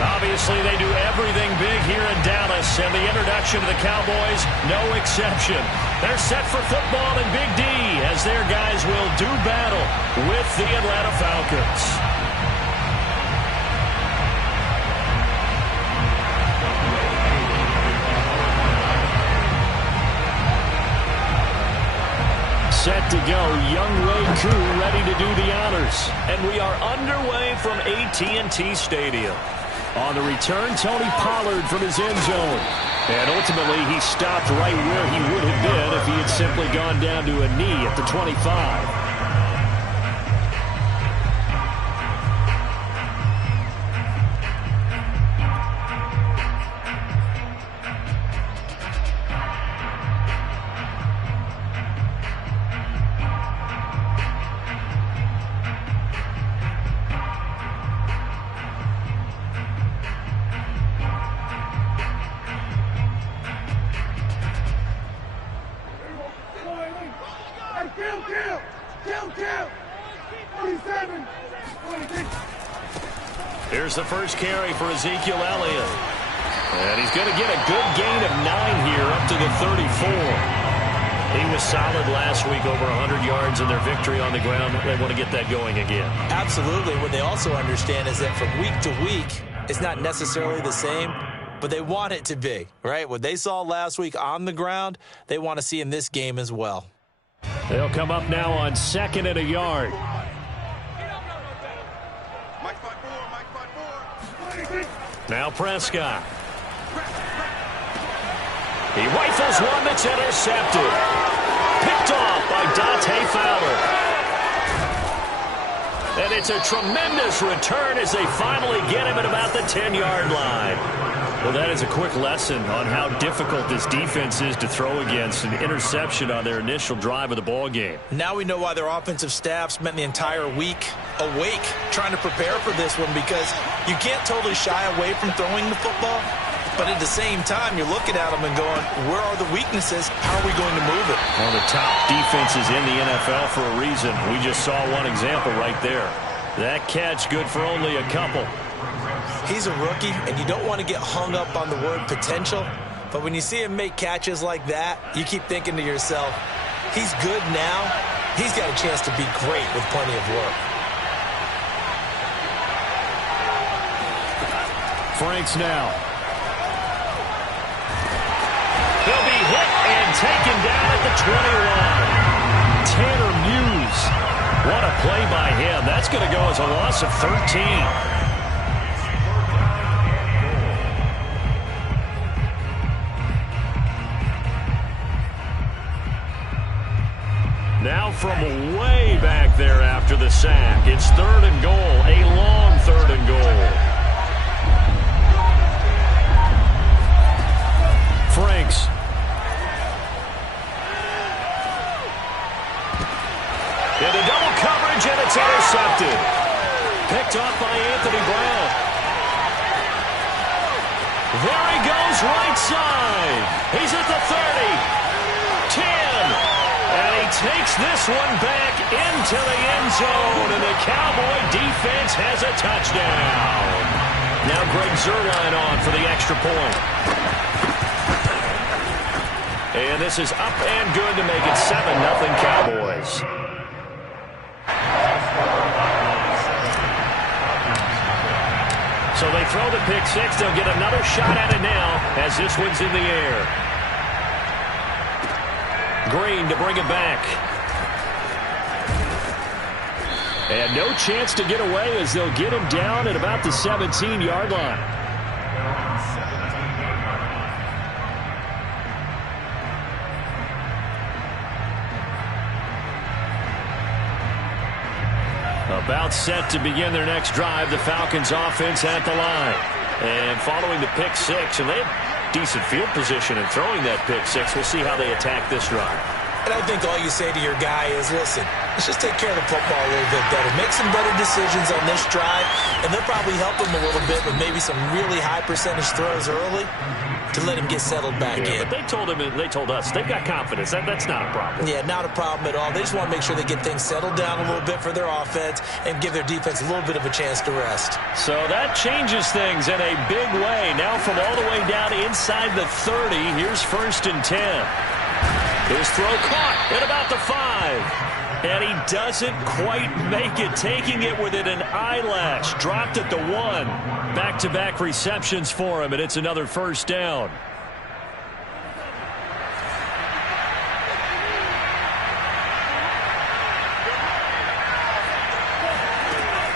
Obviously, they do everything big here in Dallas, and the introduction to the Cowboys, no exception. They're set for football in Big D as their guys will do battle with the Atlanta Falcons. Set to go, Younghoe Koo ready to do the honors. And we are underway from AT&T Stadium. On the return, Tony Pollard from his end zone. And ultimately, he stopped right where he would have been if he had simply gone down to a knee at the 25. Here's the first carry for Ezekiel Elliott. And he's going to get a good gain of 9 here up to the 34. He was solid last week, over 100 yards in their victory on the ground. They want to get that going again. Absolutely. What they also understand is that from week to week, it's not necessarily the same, but they want it to be, right? What they saw last week on the ground, they want to see in this game as well. They'll come up now on 2nd and a yard. Now Prescott. He rifles one that's intercepted. Picked off by Dante Fowler. And it's a tremendous return as they finally get him at about the 10-yard line. Well, that is a quick lesson on how difficult this defense is to throw against. An interception on their initial drive of the ball game. Now we know why their offensive staff spent the entire week awake trying to prepare for this one, because you can't totally shy away from throwing the football, but at the same time you're looking at them and going, where are the weaknesses? How are we going to move it? Well, the top defenses in the NFL for a reason. We just saw one example right there. That catch good for only a couple. He's a rookie, and you don't want to get hung up on the word potential, but when you see him make catches like that, you keep thinking to yourself, he's good now. He's got a chance to be great with plenty of work. Franks now. He'll be hit and taken down at the 21. Tanner Muse. What a play by him. That's going to go as a loss of 13. Now from way back there after the sack, it's 3rd and goal, a long 3rd and goal. Franks. Into double coverage, and it's intercepted. Picked off by Anthony Brown. There he goes, right side. He's at the 30, 10. And he takes this one back into the end zone, and the Cowboy defense has a touchdown. Now Greg Zuerlein on for the extra point. And this is up and good to make it 7-0 Cowboys. So they throw the pick six. They'll get another shot at it now as this one's in the air. Green to bring it back. And no chance to get away as they'll get him down at about the 17-yard line. About set to begin their next drive, the Falcons offense at the line. And following the pick six, and they have decent field position in throwing that pick six. We'll see how they attack this drive. And I think all you say to your guy is, listen, let's just take care of the football a little bit better. Make some better decisions on this drive, and they'll probably help him a little bit with maybe some really high percentage throws early to let him get settled back in. But they told us, they've got confidence. That's not a problem. Yeah, not a problem at all. They just want to make sure they get things settled down a little bit for their offense and give their defense a little bit of a chance to rest. So that changes things in a big way. Now from all the way down inside the 30, here's 1st and 10. His throw caught at about the 5. And he doesn't quite make it, taking it within an eyelash. Dropped at the 1. Back-to-back receptions for him, and it's another 1st down.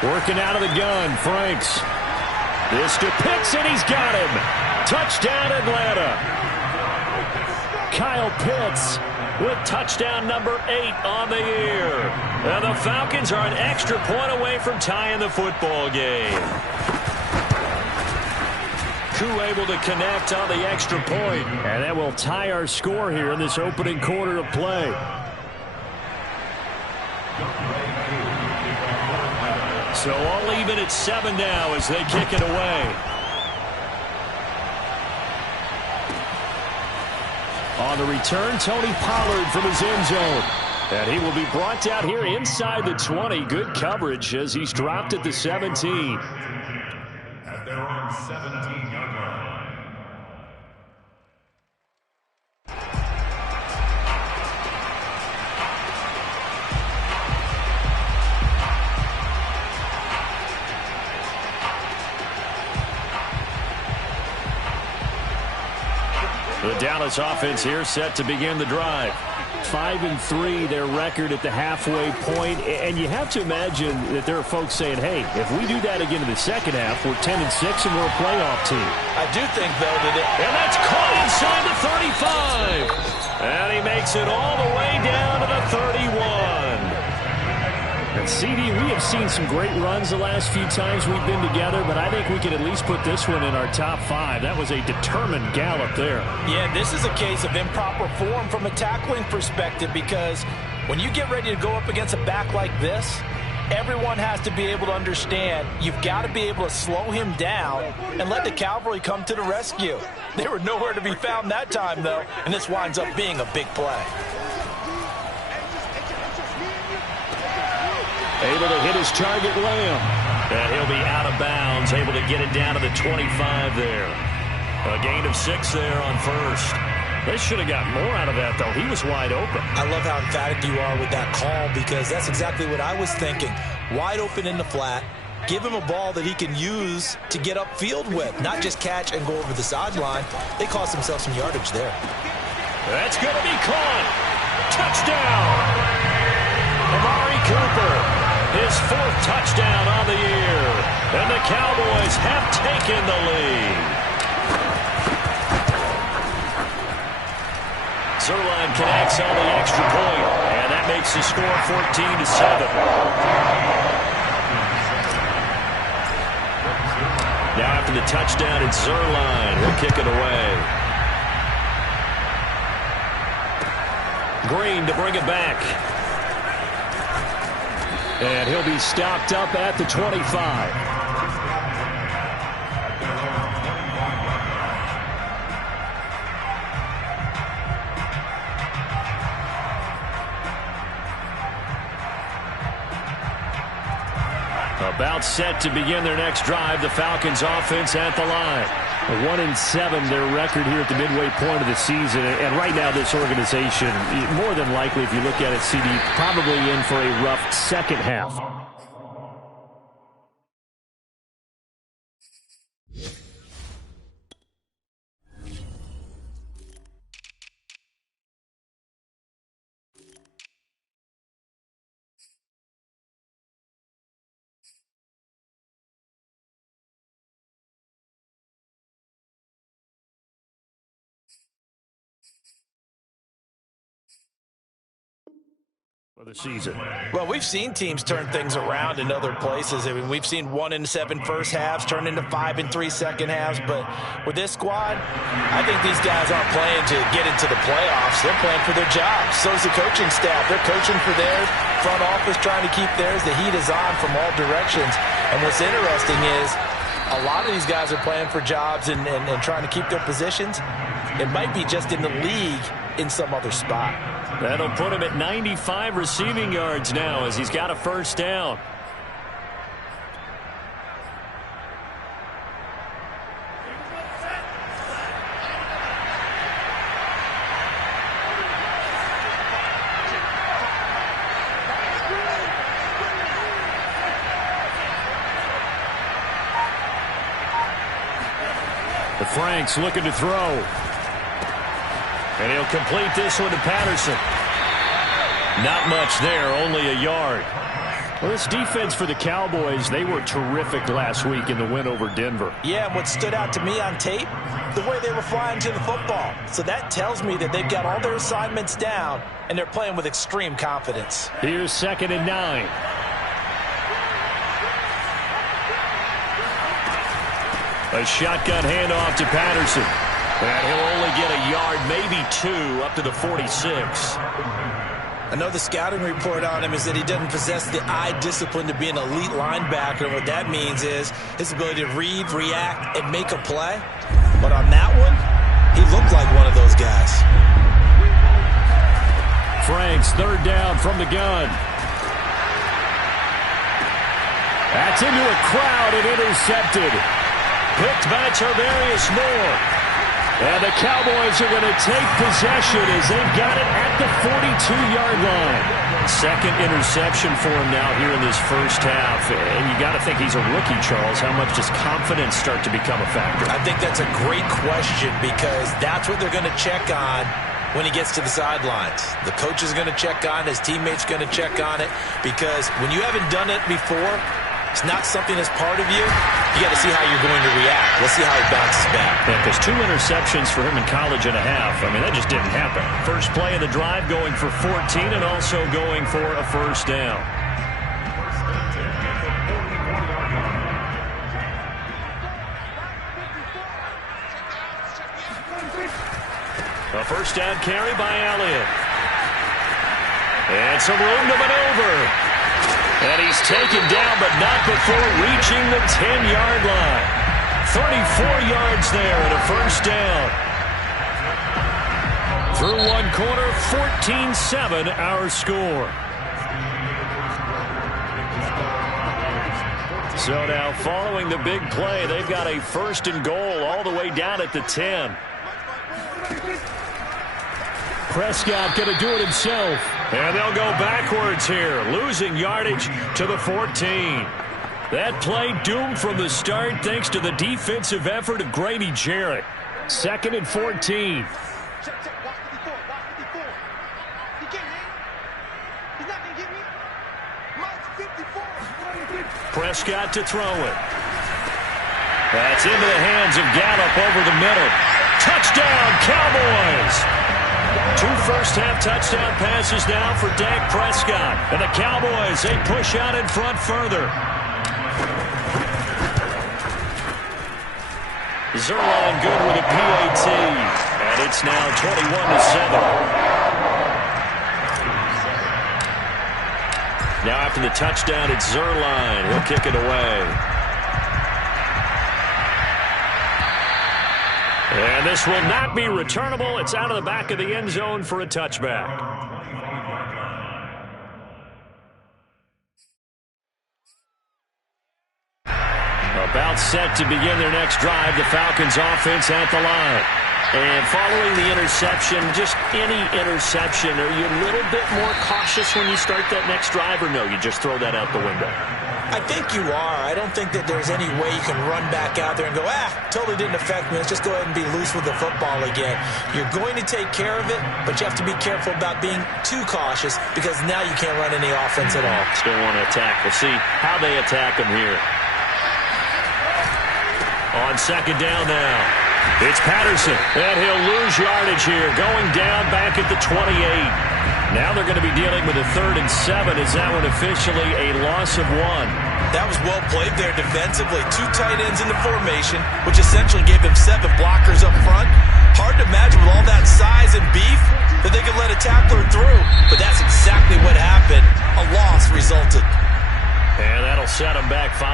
Working out of the gun, Franks. This to Pitts, and he's got him. Touchdown, Atlanta. Kyle Pitts with touchdown number 8 on the year. And the Falcons are an extra point away from tying the football game. Koo able to connect on the extra point. And that will tie our score here in this opening quarter of play. So all even at 7 now as they kick it away. On the return, Tony Pollard from his end zone. And he will be brought down here inside the 20. Good coverage as he's dropped at the 17. At their own 17-yard line. The Dallas offense here set to begin the drive. 5-3, their record at the halfway point. And you have to imagine that there are folks saying, hey, if we do that again in the second half, we're 10-6 and we're a playoff team. I do think, though, that and that's caught inside the 35. And he makes it all the way down to the 31. And CD, we have seen some great runs the last few times we've been together, but I think we can at least put this one in our top 5. That was a determined gallop there. Yeah, this is a case of improper form from a tackling perspective, because when you get ready to go up against a back like this, everyone has to be able to understand you've got to be able to slow him down and let the cavalry come to the rescue. They were nowhere to be found that time, though, and this winds up being a big play. Able to hit his target, Lamb. And he'll be out of bounds, able to get it down to the 25 there. A gain of 6 there on 1st. They should have got more out of that, though. He was wide open. I love how emphatic you are with that call, because that's exactly what I was thinking. Wide open in the flat. Give him a ball that he can use to get upfield with, not just catch and go over the sideline. They cost themselves some yardage there. That's going to be caught. Touchdown. Amari Cooper. His 4th touchdown on the year. And the Cowboys have taken the lead. Zerline connects on the extra point. And that makes the score 14-7. Now after the touchdown, it's Zerline. He'll kick it away. Green to bring it back. And he'll be stopped up at the 25. About set to begin their next drive. The Falcons offense at the line. 1-7, their record here at the midway point of the season. And right now, this organization, more than likely, if you look at it, CD, probably in for a rough second half. for the season. Well, we've seen teams turn things around in other places. I mean, we've seen 1-7 first halves turn into 5-3 second halves. But with this squad, I think these guys aren't playing to get into the playoffs. They're playing for their jobs. So is the coaching staff. They're coaching for theirs. Front office trying to keep theirs. The heat is on from all directions. And what's interesting is a lot of these guys are playing for jobs and trying to keep their positions. It might be just in the league in some other spot. That'll put him at 95 receiving yards now as he's got a first down. The Franks looking to throw. And he'll complete this one to Patterson. Not much there, only a yard. Well, this defense for the Cowboys, they were terrific last week in the win over Denver. Yeah, and what stood out to me on tape, the way they were flying to the football. So that tells me that they've got all their assignments down, and they're playing with extreme confidence. Here's 2nd and 9. A shotgun handoff to Patterson. And he'll only get a yard, maybe 2, up to the 46. I know the scouting report on him is that he doesn't possess the eye discipline to be an elite linebacker. What that means is his ability to read, react, and make a play. But on that one, he looked like one of those guys. Franks, 3rd down from the gun. That's into a crowd and intercepted. Picked by Tarvarius Moore. And the Cowboys are going to take possession as they've got it at the 42-yard line. 2nd interception for him now here in this first half. And you got to think he's a rookie, Charles. How much does confidence start to become a factor? I think that's a great question because that's what they're going to check on when he gets to the sidelines. The coach is going to check on it. His teammates going to check on it because when you haven't done it before, it's not something that's part of you. You got to see how you're going to react. Let's see how he bounces back. Yeah, because 2 interceptions for him in college and a half. I mean, that just didn't happen. First play of the drive going for 14 and also going for a first down. A first down carry by Elliott. And some room to maneuver. And he's taken down, but not before reaching the 10-yard line. 34 yards there and a first down. Through one quarter, 14-7 our score. So now following the big play, they've got a 1st and goal all the way down at the 10. Prescott going to do it himself. And they'll go backwards here, losing yardage to the 14. That play doomed from the start thanks to the defensive effort of Grady Jarrett. 2nd and 14. Prescott to throw it. That's into the hands of Gallup over the middle. Touchdown, Cowboys! 2 first-half touchdown passes now for Dak Prescott. And the Cowboys, they push out in front further. Zerline good with a PAT. And it's now 21-7. Now after the touchdown, it's Zerline. He'll kick it away. And this will not be returnable. It's out of the back of the end zone for a touchback. About set to begin their next drive, the Falcons offense at the line. And following the interception, just any interception, are you a little bit more cautious when you start that next drive, or no, you just throw that out the window? I think you are. I don't think that there's any way you can run back out there and go, totally didn't affect me. Let's just go ahead and be loose with the football again. You're going to take care of it, but you have to be careful about being too cautious because now you can't run any offense at all. Still want to attack. We'll see how they attack them here. On 2nd down now. It's Patterson, and he'll lose yardage here, going down back at the 28. Now they're going to be dealing with a 3rd and 7. Is that one officially a loss of 1? That was well played there defensively. 2 tight ends in the formation, which essentially gave them 7 blockers up front. Hard to imagine with all that size and beef that they could let a tackler through. But that's exactly what happened. A loss resulted. And that'll set them back 5.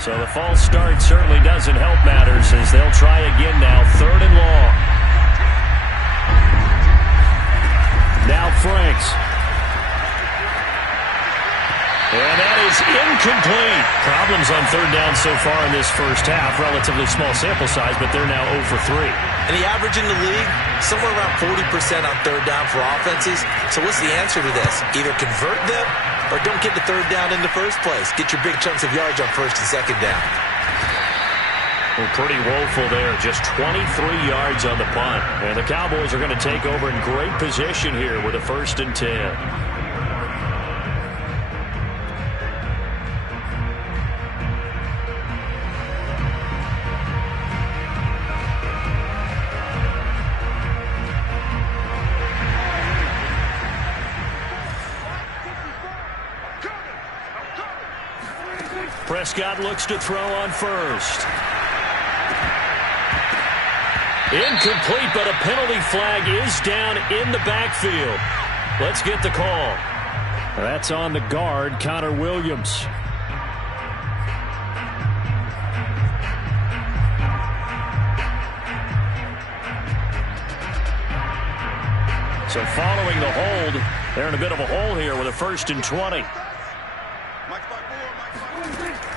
So the false start certainly doesn't help matters as they'll try again now. 3rd and long. Now Franks. And that is incomplete. Problems on 3rd down so far in this first half. Relatively small sample size, but they're now 0 for 3. And the average in the league, somewhere around 40% on 3rd down for offenses. So what's the answer to this? Either convert them or don't get the 3rd down in the first place. Get your big chunks of yards on 1st and 2nd down. Well, pretty woeful there. Just 23 yards on the punt. And the Cowboys are going to take over in great position here with a 1st and 10. Prescott looks to throw on 1st. Incomplete, but a penalty flag is down in the backfield. Let's get the call. That's on the guard, Connor Williams. So following the hold, they're in a bit of a hole here with a 1st and 20.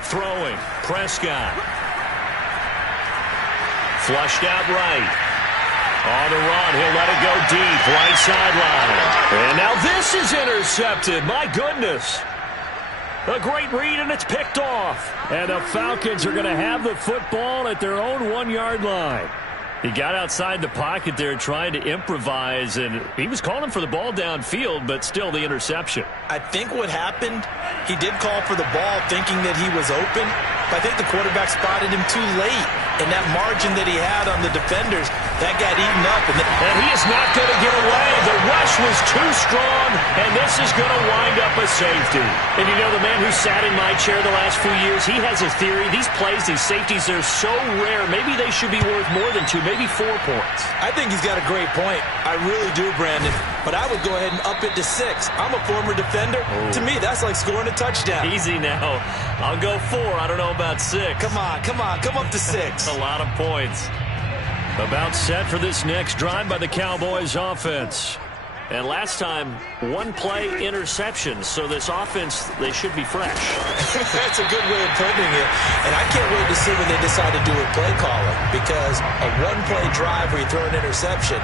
Throwing, Prescott. Flushed out right. On the run, he'll let it go deep, right sideline. And now this is intercepted. My goodness. A great read, and it's picked off. And the Falcons are going to have the football at their own 1-yard line. He got outside the pocket there trying to improvise, and he was calling for the ball downfield, but still the interception. I think what happened, he did call for the ball thinking that he was open, but I think the quarterback spotted him too late. And that margin that he had on the defenders, that got eaten up. And he is not going to get away. The rush was too strong, and this is going to wind up a safety. And you know, the man who sat in my chair the last few years, he has a theory. These plays, these safeties, they're so rare. Maybe they should be worth more than 2, maybe 4 points. I think he's got a great point. I really do, Brandon. But I would go ahead and up it to 6. I'm a former defender. To me, that's like scoring a touchdown. Easy now. I'll go 4. I don't know about 6. Come on. Come up to 6. A lot of points. About set for this next drive by the Cowboys offense. And last time, 1-play interception. So this offense, they should be fresh. That's a good way of putting it. And I can't wait to see what they decide to do with play calling. Because a 1-play drive where you throw an interception,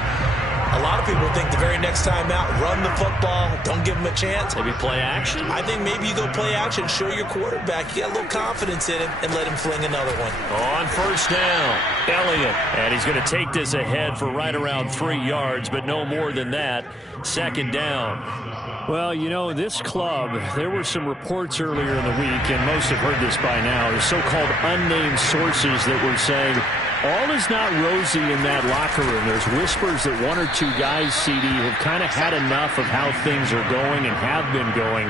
a lot of people think the very next time out, run the football, don't give them a chance. Maybe play action? I think maybe you go play action, show your quarterback you got a little confidence in him, and let him fling another one. On 1st down, Elliott. And he's going to take this ahead for right around 3 yards, but no more than that. 2nd down. Well, you know, this club, there were some reports earlier in the week, and most have heard this by now, the so-called unnamed sources that were saying all is not rosy in that locker room. There's whispers that 1 or 2 guys, CD, have kind of had enough of how things are going and have been going.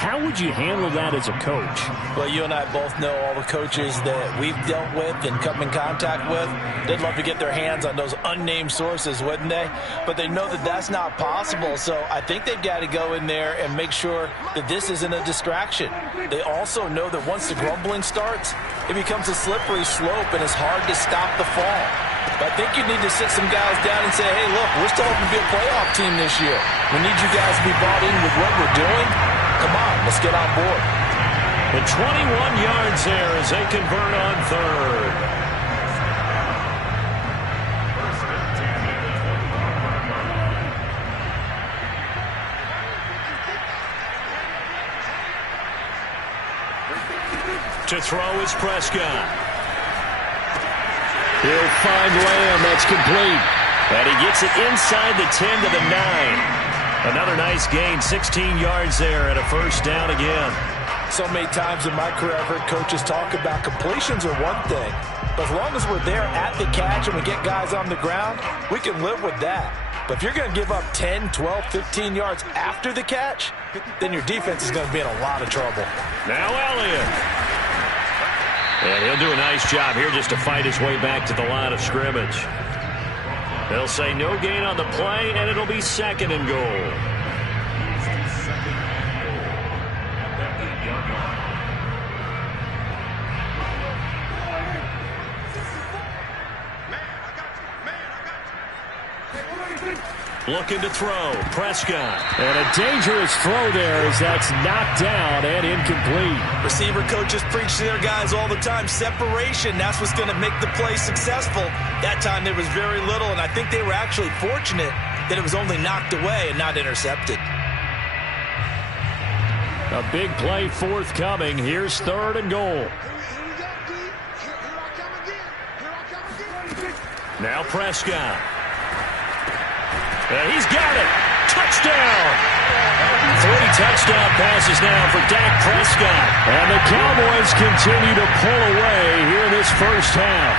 How would you handle that as a coach? Well, you and I both know all the coaches that we've dealt with and come in contact with. They'd love to get their hands on those unnamed sources, wouldn't they? But they know that that's not possible, so I think they've got to go in there and make sure that this isn't a distraction. They also know that once the grumbling starts, it becomes a slippery slope and it's hard to stop the fall. But I think you need to sit some guys down and say, hey, look, we're still hoping to be a playoff team this year. We need you guys to be bought in with what we're doing. Come on, let's get on board. The 21 yards there as they convert on 3rd. To throw is Prescott. He'll find Lamb. That's complete. And he gets it inside the 10 to the 9. Another nice gain, 16 yards there and a 1st down again. So many times in my career, I've heard coaches talk about completions are one thing, But as long as we're there at the catch and we get guys on the ground, we can live with that. But if you're going to give up 10, 12, 15 yards after the catch, then your defense is going to be in a lot of trouble. Now Elliott. And he'll do a nice job here just to fight his way back to the line of scrimmage. They'll say no gain on the play, and it'll be second and goal. Looking to throw. Prescott. And a dangerous throw there as that's knocked down and incomplete. Receiver coaches preach to their guys all the time. Separation, that's what's going to make the play successful. That time there was very little, and I think they were actually fortunate that it was only knocked away and not intercepted. A big play forthcoming. Here's third and goal. Now Prescott. He's got it. Touchdown. 3 touchdown passes now for Dak Prescott. And the Cowboys continue to pull away here in this first half.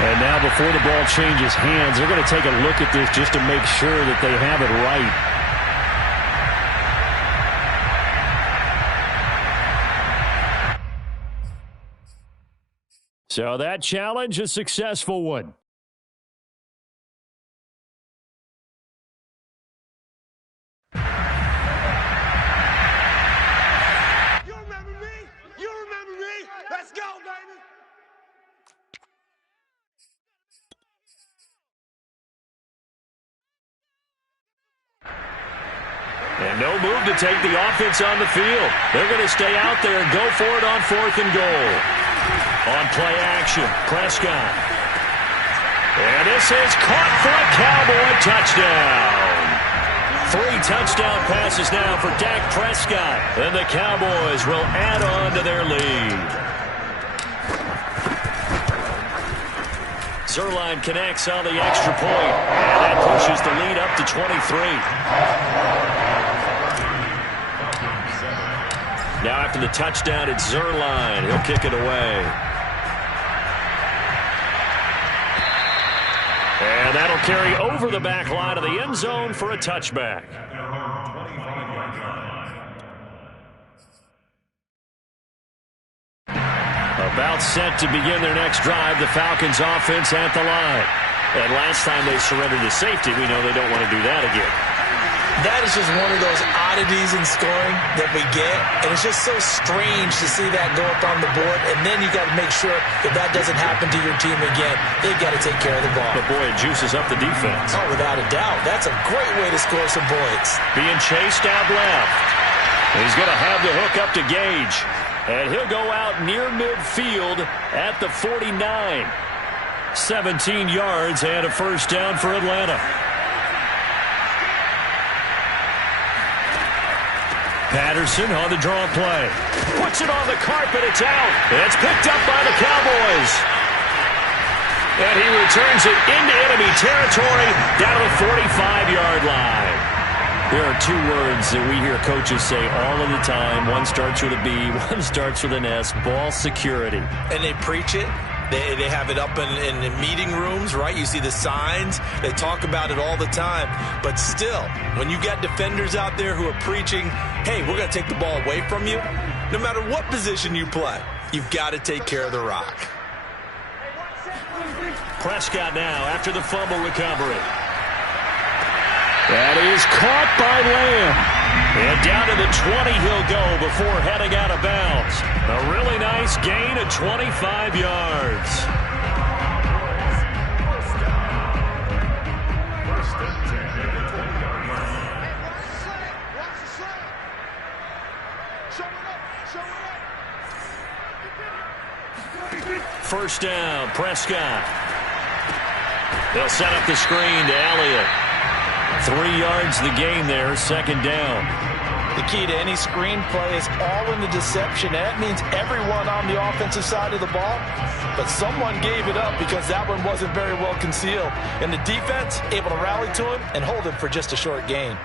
And now before the ball changes hands, they're going to take a look at this just to make sure that they have it right. So that challenge, a successful one. And no move to take the offense on the field. They're going to stay out there and go for it on 4th and goal. On play action, Prescott. And this is caught for a Cowboy touchdown. 3 touchdown passes now for Dak Prescott. And the Cowboys will add on to their lead. Zuerlein connects on the extra point. And that pushes the lead up to 23. Now after the touchdown, it's Zuerlein. He'll kick it away. And that'll carry over the back line of the end zone for a touchback. About set to begin their next drive, the Falcons offense at the line. And last time they surrendered to safety, we know they don't want to do that again. That is just one of those oddities in scoring that we get, and it's just so strange to see that go up on the board, and then you got to make sure that that doesn't happen to your team again. They've got to take care of the ball. But boy, it juices up the defense. Oh, without a doubt. That's a great way to score some points. Being chased out left. He's going to have the hook up to Gage, and he'll go out near midfield at the 49. 17 yards and a first down for Atlanta. Patterson on the draw play. Puts it on the carpet. It's out. It's picked up by the Cowboys. And he returns it into enemy territory down to the 45-yard line. There are 2 words that we hear coaches say all of the time. One starts with a B, one starts with an S. Ball security. And they preach it. They have it up in meeting rooms, right? You see the signs. They talk about it all the time. But still, when you got defenders out there who are preaching, hey, we're going to take the ball away from you, no matter what position you play, you've got to take care of the rock. Prescott now after the fumble recovery. That is caught by Lamb. And down to the 20 he'll go before heading out of bounds. A really nice gain of 25 yards. First down, Prescott. They'll set up the screen to Elliott. 3 yards the gain there, second down. The key to any screen play is all in the deception. That means everyone on the offensive side of the ball, but someone gave it up because that one wasn't very well concealed. And the defense able to rally to him and hold him for just a short gain.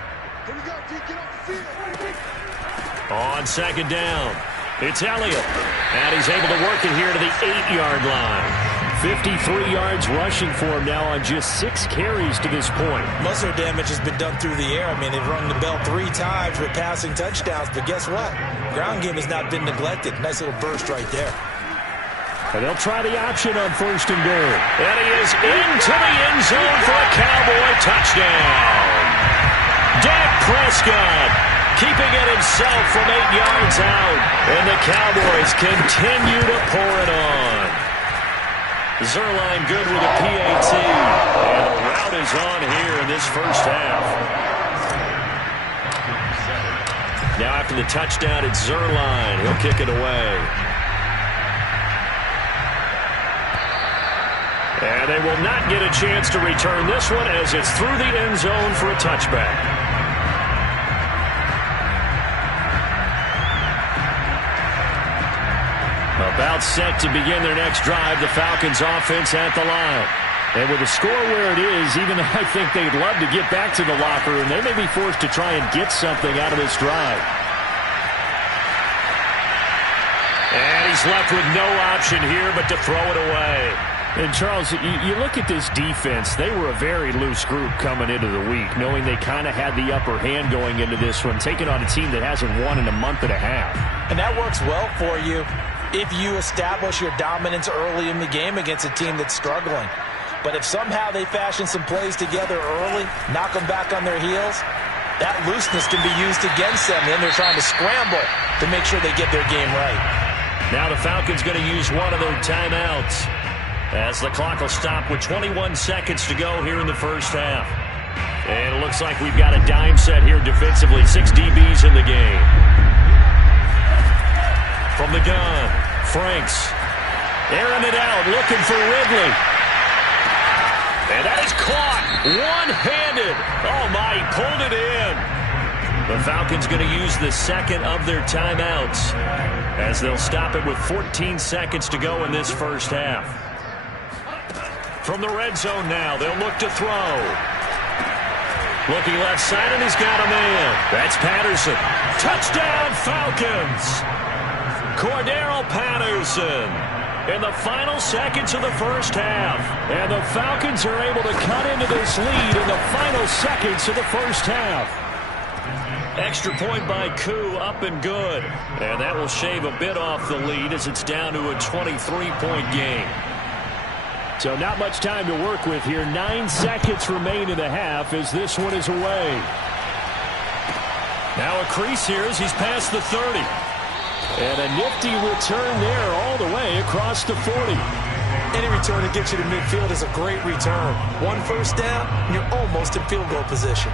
On second down, It's Elliott. And he's able to work it here to the 8-yard line. 53 yards rushing for him now on just 6 carries to this point. Most of their damage has been done through the air. I mean, they've rung the bell 3 times with passing touchdowns, but guess what? Ground game has not been neglected. Nice little burst right there. And they'll try the option on 1st and goal. And he is into the end zone for a Cowboy touchdown. Dak Prescott keeping it himself from 8 yards out. And the Cowboys continue to pour it on. Zerline good with a PAT. And the route is on here in this first half. Now after the touchdown, it's Zerline. He'll kick it away. And they will not get a chance to return this one as it's through the end zone for a touchback. About set to begin their next drive, the Falcons offense at the line. And with the score where it is, even though I think they'd love to get back to the locker room, they may be forced to try and get something out of this drive. And he's left with no option here but to throw it away. And, Charles, you look at this defense, they were a very loose group coming into the week, knowing they kind of had the upper hand going into this one, taking on a team that hasn't won in a month and a half. And that works well for you if you establish your dominance early in the game against a team that's struggling. But if somehow they fashion some plays together early, knock them back on their heels, that looseness can be used against them. Then they're trying to scramble to make sure they get their game right. Now the Falcons going to use one of their timeouts, as the clock will stop with 21 seconds to go here in the first half. And it looks like we've got a dime set here defensively. 6 DBs in the game. From the gun, Franks airing it out, looking for Ridley. And that is caught one-handed. Oh, my, he pulled it in. The Falcons going to use the second of their timeouts as they'll stop it with 14 seconds to go in this first half. From the red zone now, they'll look to throw. Looking left side, and he's got a man. That's Patterson. Touchdown, Falcons! Cordero Patterson in the final seconds of the first half. And the Falcons are able to cut into this lead in the final seconds of the first half. Extra point by Koo, up and good. And that will shave a bit off the lead as it's down to a 23-point game. So not much time to work with here. 9 seconds remain in the half as this one is away. Now a crease here as he's past the 30. And a nifty return there all the way across the 40. Any return that gets you to midfield is a great return. 1 first down, and you're almost in field goal position.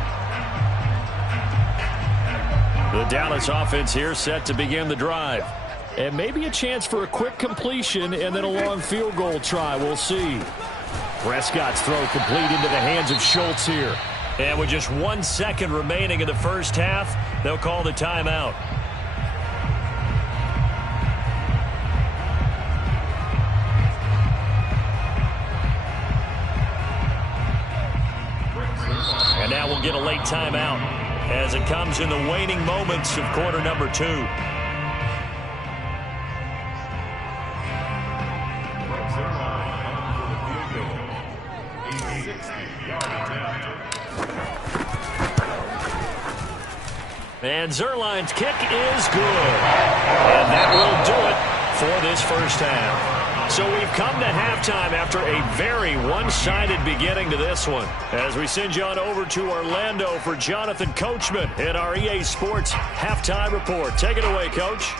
The Dallas offense here set to begin the drive. And maybe a chance for a quick completion and then a long field goal try. We'll see. Prescott's throw complete into the hands of Schultz here. And with just 1 second remaining in the first half, they'll call the timeout. And now we'll get a late timeout as it comes in the waning moments of quarter number 2. And Zerline's kick is good. And that will do it for this first half. So we've come to halftime after a very one-sided beginning to this one. As we send you on over to Orlando for Jonathan Coachman in our EA Sports Halftime Report. Take it away, Coach.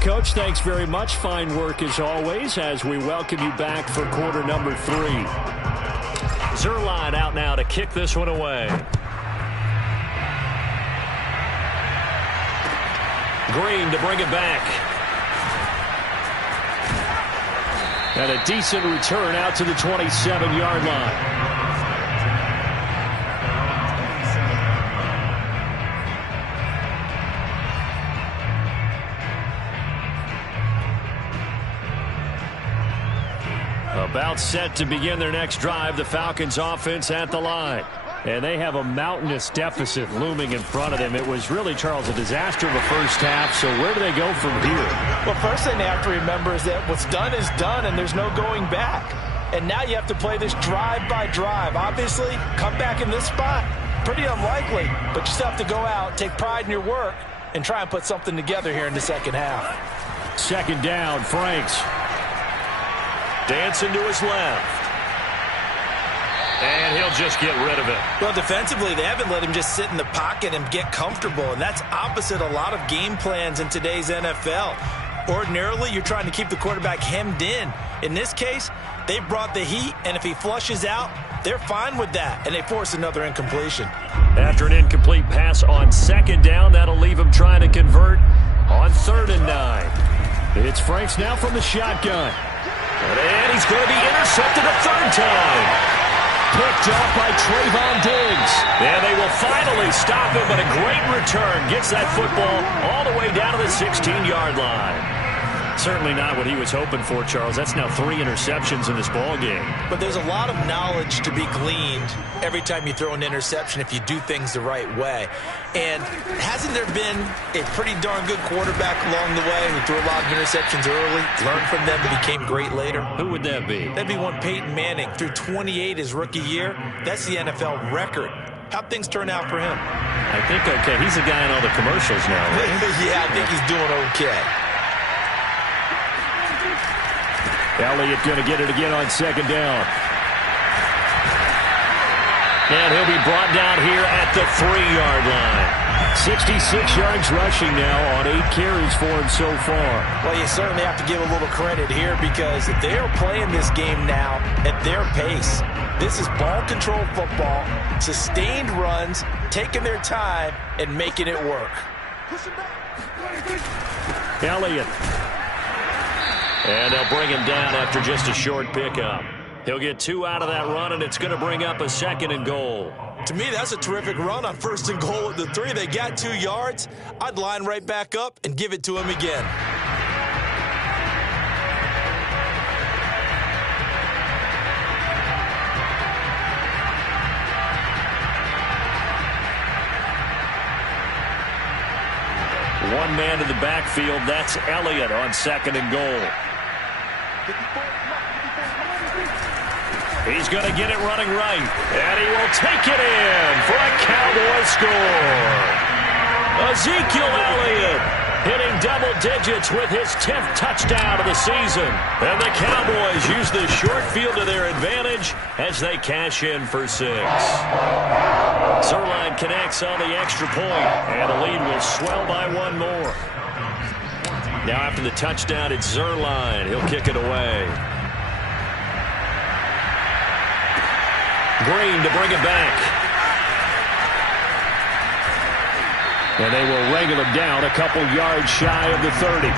Coach, thanks very much. Fine work as always as we welcome you back for quarter number 3. Zerline out now to kick this one away. Green to bring it back. And a decent return out to the 27-yard line. About set to begin their next drive, the Falcons offense at the line. And they have a mountainous deficit looming in front of them. It was really, Charles, a disaster of a first half, so where do they go from here? Well, first thing they have to remember is that what's done is done, and there's no going back. And now you have to play this drive by drive. Obviously, come back in this spot, pretty unlikely, but you still have to go out, take pride in your work, and try and put something together here in the second half. Second down, Franks. Dancing to his left. And he'll just get rid of it. Well, defensively, they haven't let him just sit in the pocket and get comfortable, and that's opposite a lot of game plans in today's NFL. Ordinarily, you're trying to keep the quarterback hemmed in. In this case, they brought the heat, and if he flushes out, they're fine with that, and they force another incompletion. After an incomplete pass on second down, that'll leave him trying to convert on 3rd and 9. It's Franks now from the shotgun. And he's going to be intercepted a third time. Picked off by Trayvon Diggs. And they will finally stop him, but a great return. Gets that football all the way down to the 16-yard line. Certainly not what he was hoping for, Charles. That's now 3 interceptions in this ball game. But there's a lot of knowledge to be gleaned every time you throw an interception if you do things the right way. And hasn't there been a pretty darn good quarterback along the way who threw a lot of interceptions early, learned from them, and became great later? Who would that be? That'd be one Peyton Manning. Threw 28 his rookie year. That's the NFL record. How'd things turn out for him? I think okay. He's the guy in all the commercials now, right? Yeah, I think he's doing okay. Elliott going to get it again on second down. And he'll be brought down here at the 3-yard line. 66 yards rushing now on 8 carries for him so far. Well, you certainly have to give a little credit here because they are playing this game now at their pace. This is ball control football, sustained runs, taking their time, and making it work. Elliott. And they'll bring him down after just a short pickup. He'll get 2 out of that run, and it's going to bring up a 2nd and goal. To me, that's a terrific run on 1st and goal at the 3. They got 2 yards. I'd line right back up and give it to him again. One man in the backfield. That's Elliott on 2nd and goal. He's going to get it running right. And he will take it in for a Cowboy score. Ezekiel Elliott hitting double digits with his 10th touchdown of the season. And the Cowboys use the short field to their advantage as they cash in for 6. Zerline connects on the extra point, and the lead will swell by 1 more. Now after the touchdown, it's Zerline. He'll kick it away. Green to bring it back. And they will wrangle him down a couple yards shy of the 30.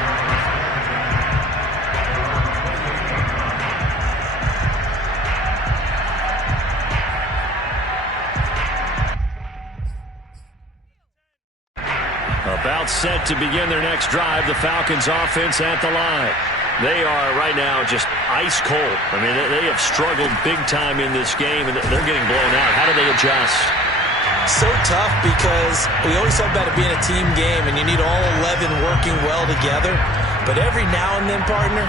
About set to begin their next drive, the Falcons offense at the line. They are right now just ice cold. I mean, they have struggled big time in this game, and they're getting blown out. How do they adjust? So tough because we always talk about it being a team game, and you need all 11 working well together. But every now and then, partner,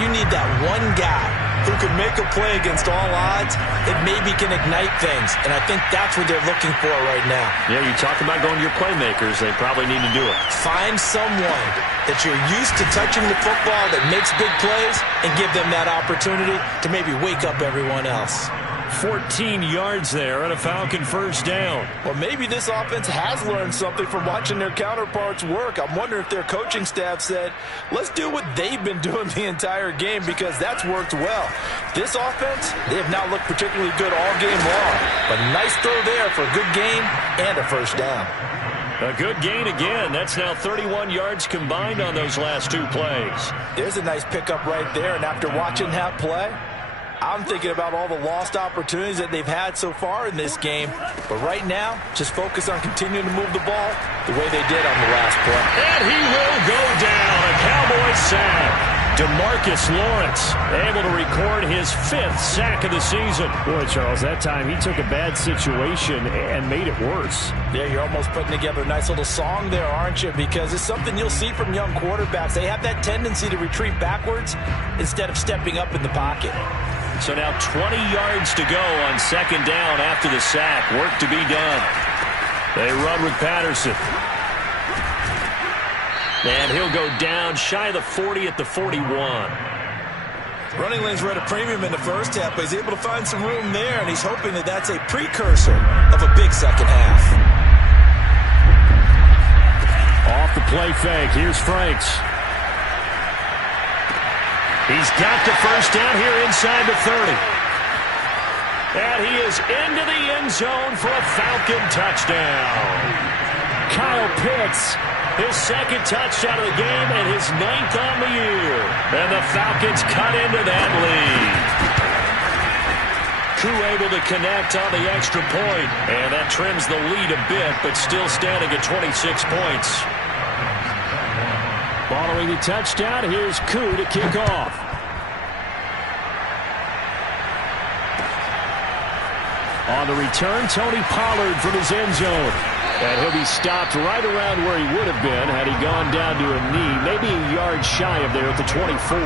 you need that one guy who can make a play against all odds and maybe can ignite things. And I think that's what they're looking for right now. Yeah, you talk about going to your playmakers. They probably need to do it. Find someone that you're used to touching the football that makes big plays and give them that opportunity to maybe wake up everyone else. 14 yards there and a Falcon first down. Well, maybe this offense has learned something from watching their counterparts work. I'm wondering if their coaching staff said, let's do what they've been doing the entire game because that's worked well. This offense, they have not looked particularly good all game long. But nice throw there for a good gain and a first down. A good gain again. That's now 31 yards combined on those last 2 plays. There's a nice pickup right there. And after watching that play, I'm thinking about all the lost opportunities that they've had so far in this game. But right now, just focus on continuing to move the ball the way they did on the last play. And he will go down. A Cowboys sack. DeMarcus Lawrence able to record his 5th sack of the season. Boy, Charles, that time he took a bad situation and made it worse. Yeah, you're almost putting together a nice little song there, aren't you? Because it's something you'll see from young quarterbacks. They have that tendency to retreat backwards instead of stepping up in the pocket. So now 20 yards to go on 2nd down after the sack. Work to be done. They run with Patterson. And he'll go down shy of the 40 at the 41. Running lanes were at a premium in the first half, but he's able to find some room there, and he's hoping that that's a precursor of a big second half. Off the play fake. Here's Franks. He's got the first down here inside the 30. And he is into the end zone for a Falcon touchdown. Kyle Pitts, his 2nd touchdown of the game and his 9th on the year. And the Falcons cut into that lead. Koo able to connect on the extra point. And that trims the lead a bit, but still standing at 26 points. Following the touchdown, here's Koo to kick off. On the return, Tony Pollard from his end zone. And he'll be stopped right around where he would have been had he gone down to a knee, maybe a yard shy of there at the 24.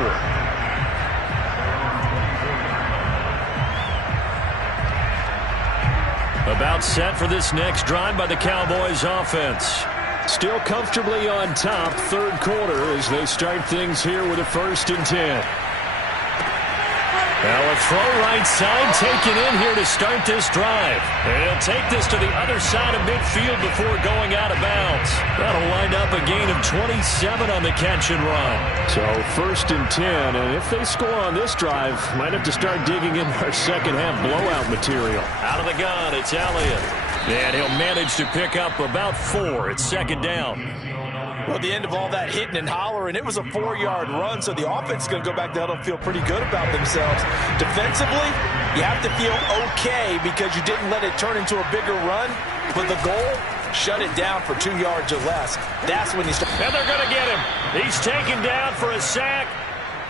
About set for this next drive by the Cowboys offense. Still comfortably on top, 3rd quarter as they start things here with a 1st and 10. Now a throw right side taken in here to start this drive. And he'll take this to the other side of midfield before going out of bounds. That'll wind up a gain of 27 on the catch and run. So 1st and 10, and if they score on this drive, might have to start digging in our second half blowout material. Out of the gun, it's Elliott. And he'll manage to pick up about 4 at 2nd down. Well, at the end of all that hitting and hollering, it was a 4-yard run, so the offense is going to go back there and feel pretty good about themselves. Defensively, you have to feel okay because you didn't let it turn into a bigger run, but the goal, shut it down for 2 yards or less. That's when you start. And they're going to get him. He's taken down for a sack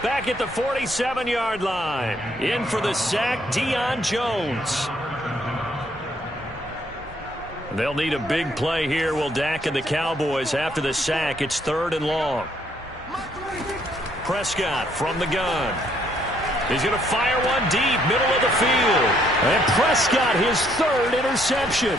back at the 47-yard line. In for the sack, Deion Jones. They'll need a big play here, will Dak and the Cowboys. After the sack, it's 3rd and long. Prescott from the gun. He's going to fire one deep, middle of the field. And Prescott, his 3rd interception.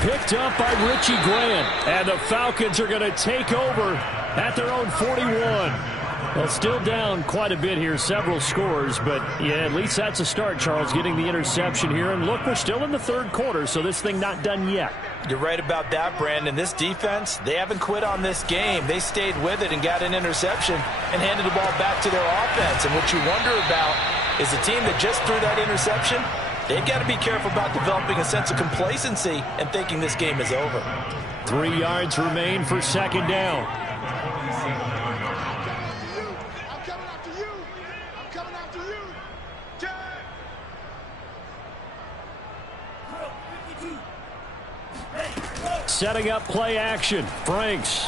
Picked up by Richie Grant. And the Falcons are going to take over at their own 41. Well, still down quite a bit here, several scores, but yeah, at least that's a start, Charles, getting the interception here. And look, we're still in the 3rd quarter, so this thing not done yet. You're right about that, Brandon. This defense, they haven't quit on this game. They stayed with it and got an interception and handed the ball back to their offense. And what you wonder about is the team that just threw that interception, they've got to be careful about developing a sense of complacency and thinking this game is over. 3 yards remain for 2nd down. Setting up play action. Franks.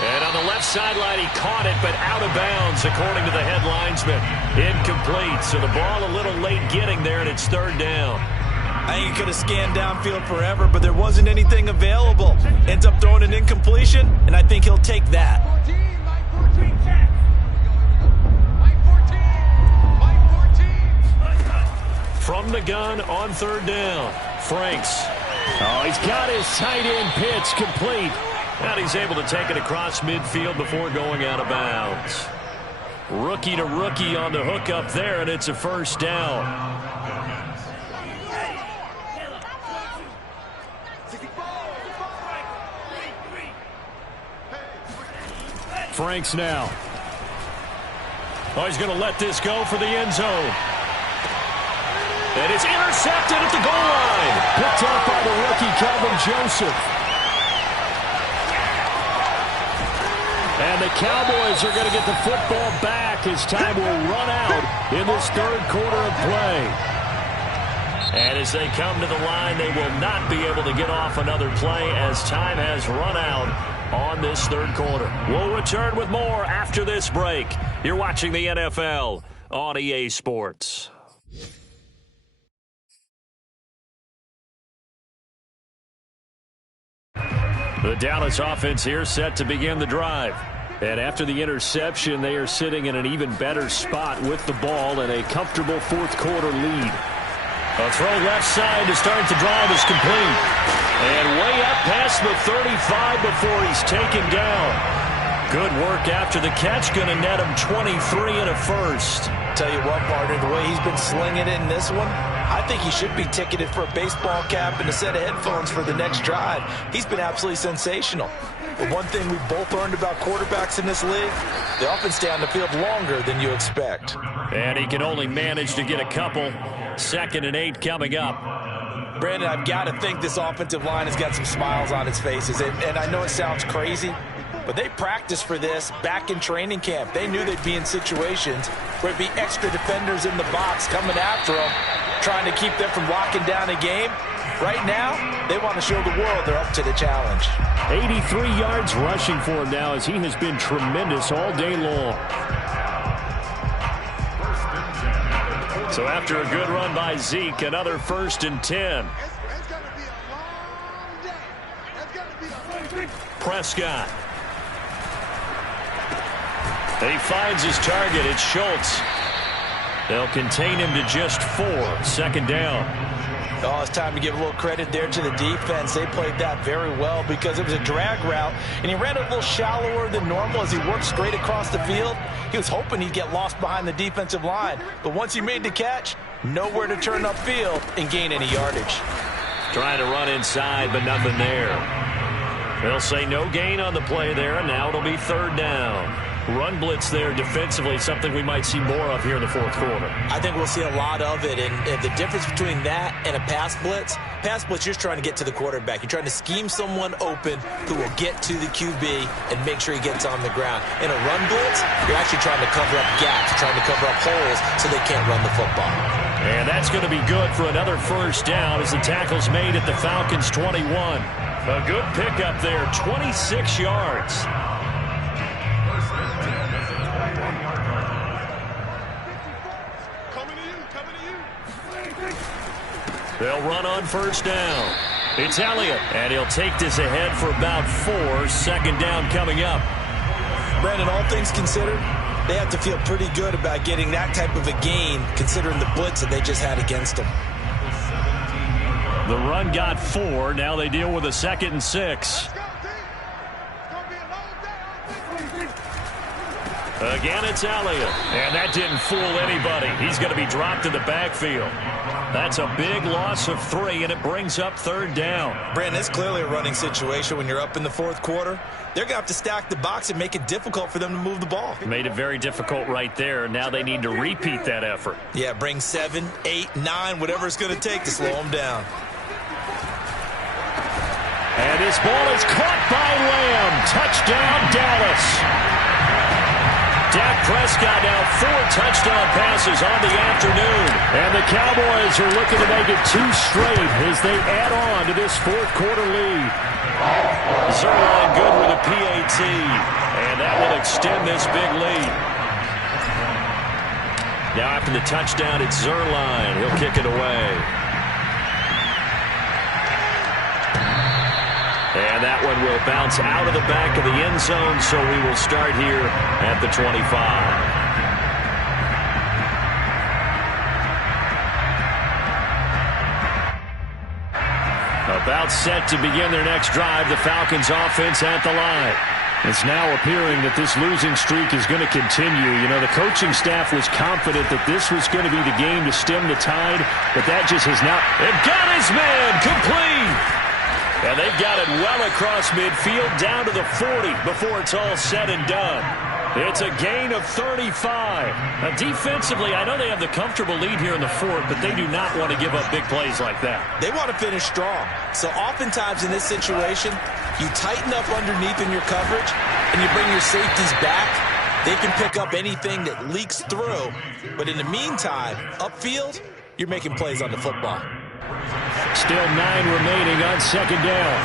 And on the left sideline, he caught it, but out of bounds, according to the head linesman. Incomplete, so the ball a little late getting there, and it's 3rd down. I think he could have scanned downfield forever, but there wasn't anything available. Ends up throwing an incompletion, and I think he'll take that. From the gun on 3rd down, Franks. Oh, he's got his tight end pitch complete. And he's able to take it across midfield before going out of bounds. Rookie to rookie on the hook up there, and it's a 1st down. Franks now. Oh, he's going to let this go for the end zone. And it's intercepted at the goal line. Picked up by the rookie, Calvin Joseph. And the Cowboys are going to get the football back as time will run out in this 3rd quarter of play. And as they come to the line, they will not be able to get off another play as time has run out on this third quarter. We'll return with more after this break. You're watching the NFL on EA Sports. The Dallas offense here set to begin the drive. And after the interception, they are sitting in an even better spot with the ball and a comfortable fourth quarter lead. A throw left side to start the drive is complete. And way up past the 35 before he's taken down. Good work after the catch. Going to net him 23 and a first. Tell you what, partner, the way he's been slinging it in this one, I think he should be ticketed for a baseball cap and a set of headphones for the next drive. He's been absolutely sensational. But one thing we've both learned about quarterbacks in this league, they often stay on the field longer than you expect. And he can only manage to get a couple. 2nd and 8 coming up. Brandon, I've got to think this offensive line has got some smiles on its faces. And I know it sounds crazy, but they practiced for this back in training camp. They knew they'd be in situations where there'd be extra defenders in the box coming after them, trying to keep them from locking down a game. Right now, they want to show the world they're up to the challenge. 83 yards rushing for him now as he has been tremendous all day long. So after a good run by Zeke, another 1st and 10. Prescott. He finds his target. It's Schultz. They'll contain him to just 4. 2nd down. Oh, it's time to give a little credit there to the defense. They played that very well because it was a drag route, and he ran a little shallower than normal as he worked straight across the field. He was hoping he'd get lost behind the defensive line, but once he made the catch, nowhere to turn upfield and gain any yardage. Trying to run inside, but nothing there. They'll say no gain on the play there, and now it'll be 3rd down. Run blitz there defensively, something we might see more of here in the fourth quarter. I think we'll see a lot of it, and the difference between that and a pass blitz, you're just trying to get to the quarterback. You're trying to scheme someone open who will get to the QB and make sure he gets on the ground. In a run blitz, you're actually trying to cover up gaps, trying to cover up holes so they can't run the football. And that's going to be good for another 1st down as the tackle's made at the Falcons' 21. A good pickup there, 26 yards. They'll run on 1st down. It's Elliott, and he'll take this ahead for about 4. 2nd down coming up. Brandon, all things considered, they have to feel pretty good about getting that type of a gain considering the blitz that they just had against them. The run got 4. Now they deal with a 2nd and 6. Again, it's Elliott. And that didn't fool anybody. He's going to be dropped in the backfield. That's a big loss of 3, and it brings up 3rd down. Brandon, it's clearly a running situation when you're up in the fourth quarter. They're going to have to stack the box and make it difficult for them to move the ball. Made it very difficult right there. Now they need to repeat that effort. Yeah, bring 7, 8, 9, whatever it's going to take to slow them down. And this ball is caught by Lamb. Touchdown, Dallas. Dak Prescott now 4 touchdown passes on the afternoon. And the Cowboys are looking to make it 2 straight as they add on to this fourth quarter lead. Zerline good with a PAT. And that will extend this big lead. Now after the touchdown, it's Zerline. He'll kick it away. And that one will bounce out of the back of the end zone, so we will start here at the 25. About set to begin their next drive, the Falcons offense at the line. It's now appearing that this losing streak is going to continue. You know, the coaching staff was confident that this was going to be the game to stem the tide, but that just has not. It got his man complete. And they've got it well across midfield down to the 40 before it's all said and done. It's a gain of 35. Now, defensively, I know they have the comfortable lead here in the fourth, but they do not want to give up big plays like that. They want to finish strong. So oftentimes in this situation, you tighten up underneath in your coverage, and you bring your safeties back. They can pick up anything that leaks through. But in the meantime, upfield, you're making plays on the football. Still 9 remaining on 2nd down.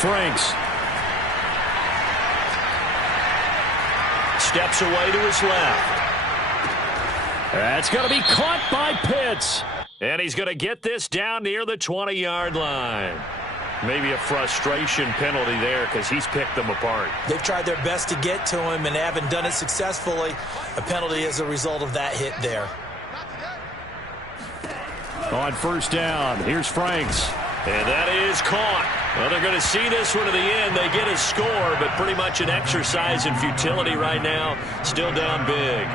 Franks. Steps away to his left. That's going to be caught by Pitts. And he's going to get this down near the 20-yard line. Maybe a frustration penalty there because he's picked them apart. They've tried their best to get to him and haven't done it successfully. A penalty as a result of that hit there. On first down, here's Franks. And that is caught. Well, they're going to see this one to the end. They get a score, but pretty much an exercise in futility right now. Still down big.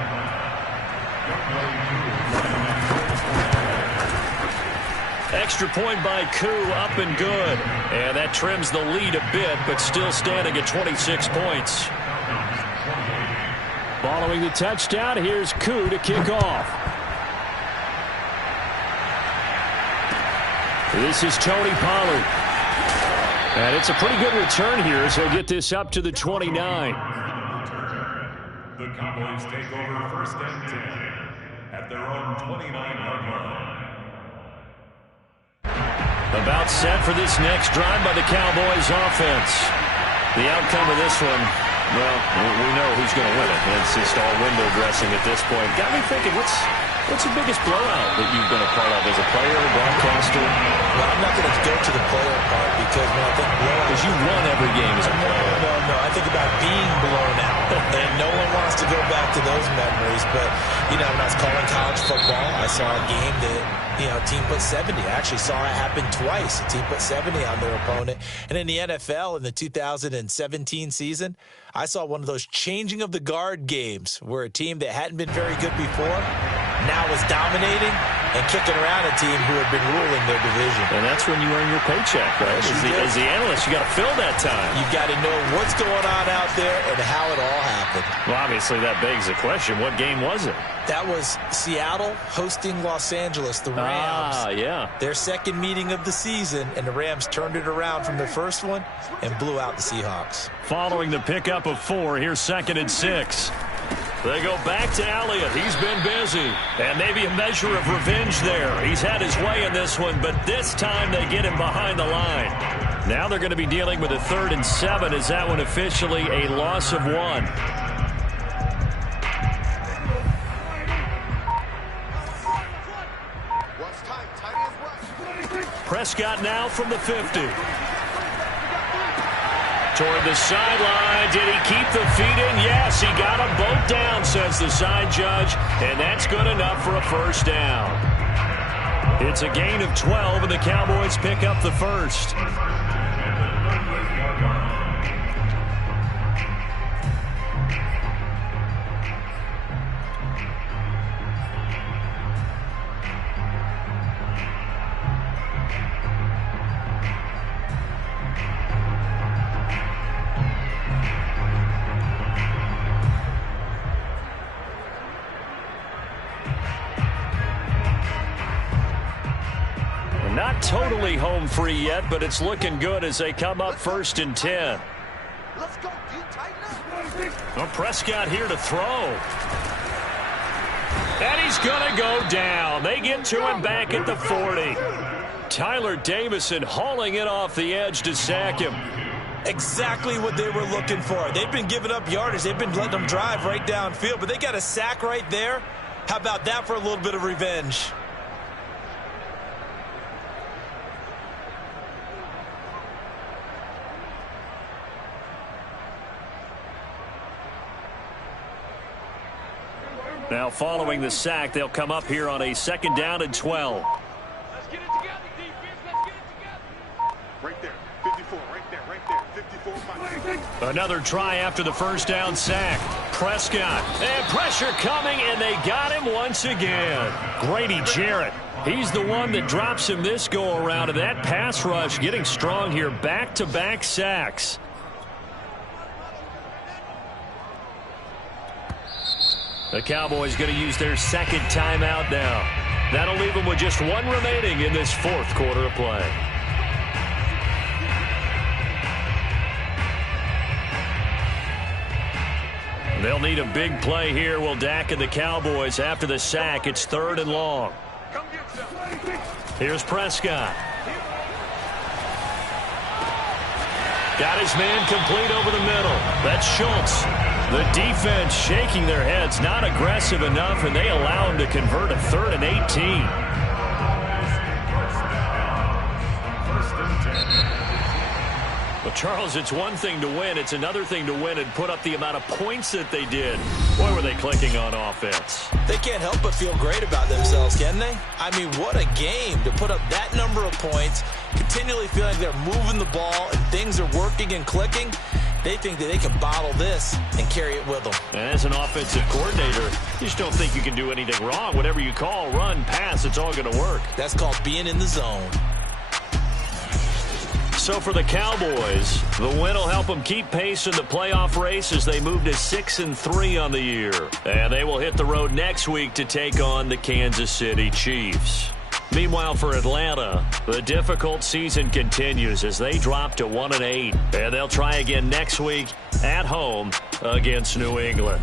Extra point by Koo, up and good. And that trims the lead a bit, but still standing at 26 points. Following the touchdown, here's Koo to kick off. This is Tony Pollard. And it's a pretty good return here as he'll get this up to the 29. The Cowboys take over first and 10 at their own 29-yard line. About set for this next drive by the Cowboys offense. The outcome of this one, well, we know who's going to win it. It's just all window dressing at this point. Got me thinking, what's the biggest blowout that you've been a part of as a player, broadcaster? Well, I'm not going to go to the player part because when I think blowout... Because you won every game as a player. No. I think about being blown out. And no one wants to go back to those memories. But, you know, when I was calling college football, I saw a game that, you know, a team put 70. I actually saw it happen twice. A team put 70 on their opponent. And in the NFL in the 2017 season, I saw one of those changing of the guard games where a team that hadn't been very good before now was dominating and kicking around a team who had been ruling their division. And that's when you earn your paycheck, right? As the analyst, you got to fill that time. You got to know what's going on out there and how it all happened. Well, obviously that begs the question, what game was it? That was Seattle hosting Los Angeles, the Rams. Yeah. Their second meeting of the season, and the Rams turned it around from their first one and blew out the Seahawks. Following the pickup of 4, here's 2nd and 6. They go back to Elliott. He's been busy. And maybe a measure of revenge there. He's had his way in this one, but this time they get him behind the line. Now they're going to be dealing with a 3rd and 7. Is that one officially a loss of 1? Prescott now from the 50. Toward the sideline. Did he keep the feet in? Yes, he got them both down, says the side judge. And that's good enough for a first down. It's a gain of 12, and the Cowboys pick up the first. Not totally home free yet, but it's looking good as they come up 1st and 10. Let's go, Well, Prescott here to throw. And he's going to go down. They get to him back at the 40. Tyler Davison hauling it off the edge to sack him. Exactly what they were looking for. They've been giving up yardage. They've been letting them drive right downfield, but they got a sack right there. How about that for a little bit of revenge? Now following the sack, they'll come up here on a 2nd down and 12. Let's get it together, defense. Let's get it together. Right there. 54. Right there. 54. Another try after the first down sack. Prescott. And pressure coming, and they got him once again. Grady Jarrett. He's the one that drops him this go-around, and that pass rush getting strong here. Back-to-back sacks. The Cowboys going to use their 2nd timeout now. That'll leave them with just 1 remaining in this 4th quarter of play. They'll need a big play here. Will Dak and the Cowboys after the sack. It's 3rd and long. Here's Prescott. Got his man complete over the middle. That's Schultz. The defense shaking their heads, not aggressive enough, and they allow him to convert a 3rd and 18. Well, Charles, it's one thing to win. It's another thing to win and put up the amount of points that they did. Boy, were they clicking on offense. They can't help but feel great about themselves, can they? I mean, what a game to put up that number of points, continually feeling like they're moving the ball and things are working and clicking. They think that they can bottle this and carry it with them. And as an offensive coordinator, you just don't think you can do anything wrong. Whatever you call, run, pass, it's all going to work. That's called being in the zone. So for the Cowboys, the win will help them keep pace in the playoff race as they move to 6-3 on the year. And they will hit the road next week to take on the Kansas City Chiefs. Meanwhile, for Atlanta, the difficult season continues as they drop to 1-8. And they'll try again next week at home against New England.